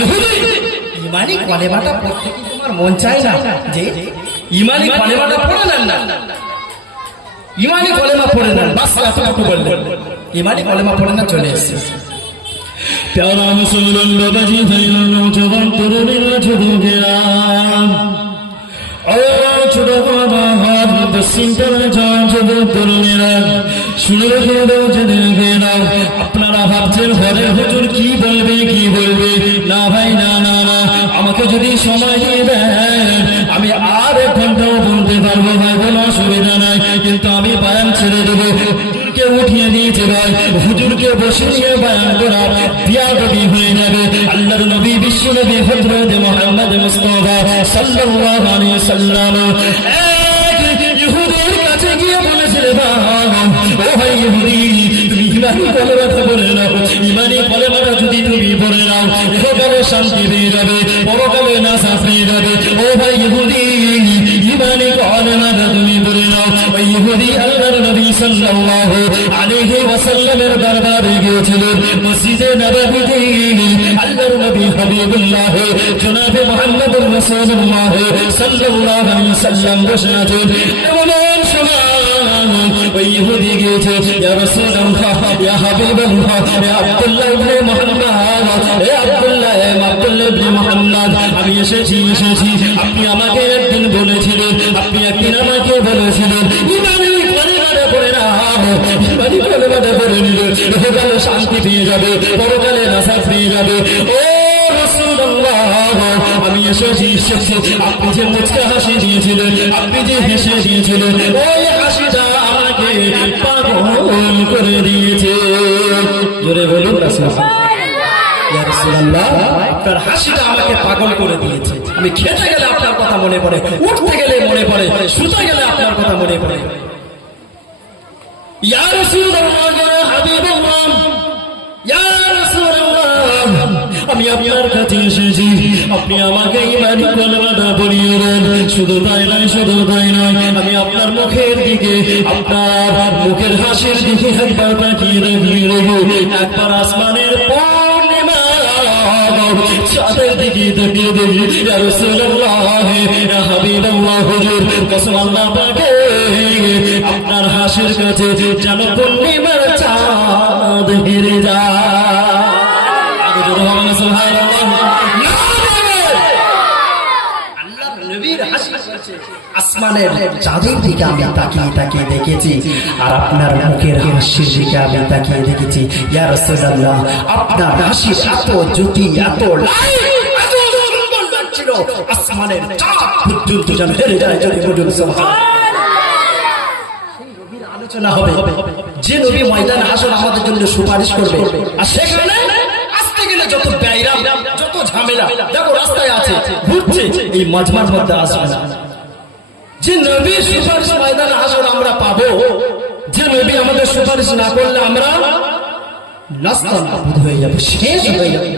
ইহুদি ইমানি কলেমাটা পড়তে কি তোমার মন চায় না যে ইমানি কলেমাটা পড়ে নেন না ইমানি কলেমা পড়ে নেন বাস এতটুকু বললেন ইমানি কলেমা পড়ে না চলে এসেছে प्यारा मुसलमान बाबा जी भाइयों नौजवान तरुणीरा छोटो घेरा और छोटो बाबा हाथ बसीन कर जान छोटो तरुणीरा শুনে রেখে দাও যদি রেখে দাও আপনারা ভাবছেন ঘরে হুজুর কি বলবে না ভাই না না না আমাকে যদি সময় দিয়ে দেন আমি আর 1 ঘন্টাও বলতে পারবো ভাই কোনো অসুবিধা নাই কিন্তু আমি বয়ান ছেড়ে দেবো হুজুরকে উঠিয়ে দিয়েছে ভাই হুজুরকে বসে নিয়ে বয়ান করা বিয়াদবি হয়ে যাবে আল্লাহর নবী বিশ্ব নবী হযরত মুহাম্মদ মুস্তাফা সাল্লাল্লাহু আলাইহি সাল্লাম এক ইহুদির কাছে গিয়ে বলেছিল ও ভাই ইহুদি তুমি ইমানি কলেমাটা পড়ে নাও ইমানি কলেমাটা যদি তুমি পড়ে নাও ইহকালে শান্তি পেয়ে যাবে পরকালে নাজাত পেয়ে যাবে ও ভাই ইহুদি ইমানি কলেমাটা তুমি পড়ে নাও ওই ইহুদি আল্লাহর নবী সাল্লাল্লাহু আলাইহি ওয়াসাল্লামের দরবারে গিয়েছিলেন মসজিদে নববীতে আল্লাহর নবী হাবিবুল্লাহ জনাবে মুহাম্মদুর রাসূলুল্লাহ সাল্লাল্লাহু আলাইহি ওয়াসাল্লাম বসে আছেন এমন সময় ওই ইহুদি গিয়েছে ইয়া রাসূলুল্লাহ ইয়া হাবিবাল্লাহ ইয়া আব্দুল্লাহ ইবনে মুহাম্মদ ইয়া আব্দুল্লাহ ইবনে মুহাম্মদ আমি এসেছি আপনি আমাকে একদিন বলেছিলেন ইমানি কলেমাটা পড়ে নাও ইমানি কলেমাটা পড়ে নিলে ইহকালে শান্তি পেয়ে যাবে পরকালে নাজাত পেয়ে যাবে ও রাসূলুল্লাহ আমি এসেছি আপনি যে মুচকে হাসি দিয়েছিলেন আপনি যে হেসে দিয়েছিলেন ওই হাসিটা আমাকে পাগল করে দিয়েছে জোরে বলুন রাসূলুল্লাহ ইয়া রাসূলুল্লাহ আপনার হাসিটা আমাকে পাগল করে দিয়েছে আমি খেতে গেলে আপনার কথা মনে পড়ে উঠতে গেলে মনে পড়ে শুতে গেলে আপনার কথা মনে পড়ে ইয়া রাসূলুল্লাহ ইয়া হাবিবাল্লাহ ইয়া রাসূলুল্লাহ আমি আপনার কাছে এসেছি আপনি আমাকে ইমানি কলেমাটা পড়িয়ে দেন শুধু তাই নয় আমি আপনার মুখের দিকে আপনার মুখের হাসির দিকে একবার তাকিয়ে রাখবো একবার আসমানের পূর্ণিমা চাঁদের দিকে তাকিয়ে দেখি ইয়া রাসূলুল্লাহ ইয়া হাবিবাল্লাহ হুজুর কসম আল্লাহ পাকে আপনার হাসির কাছে যেন পূর্ণিমার চাঁদ হেরে যায় আসমানের চাঁদের দিকে আমি তাকিয়ে দেখেছি আর আপনার মুখের হাসির দিকে আমি তাকিয়ে দেখেছি ইয়া রাসূলুল্লাহ আপনার হাসির এত জ্যোতি এত লাইট এত সুন্দর লাগছিল আসমানের চাঁদ পর্যন্ত যেন হেরে যায় যদি বলুন সুবহানাল্লাহ সেই নবীর আলোচনা হবে যে নবী ময়দানে হাসর আমাদের জন্য সুপারিশ করবে আর সেখানে আসতে গেলে যত ব্যয়রাম যত ঝামেলা দেখো রাস্তায় আছে ঘুরছে এই মাজমার মধ্যে আসবে না যে নবী সুপারিশ ময়দানে হাসর আমরা পাবো যে নবী আমাদের সুপারিশ না করলে আমরা নাস্তানাবুদ হয়ে যাবো শেষ হয়ে যাবে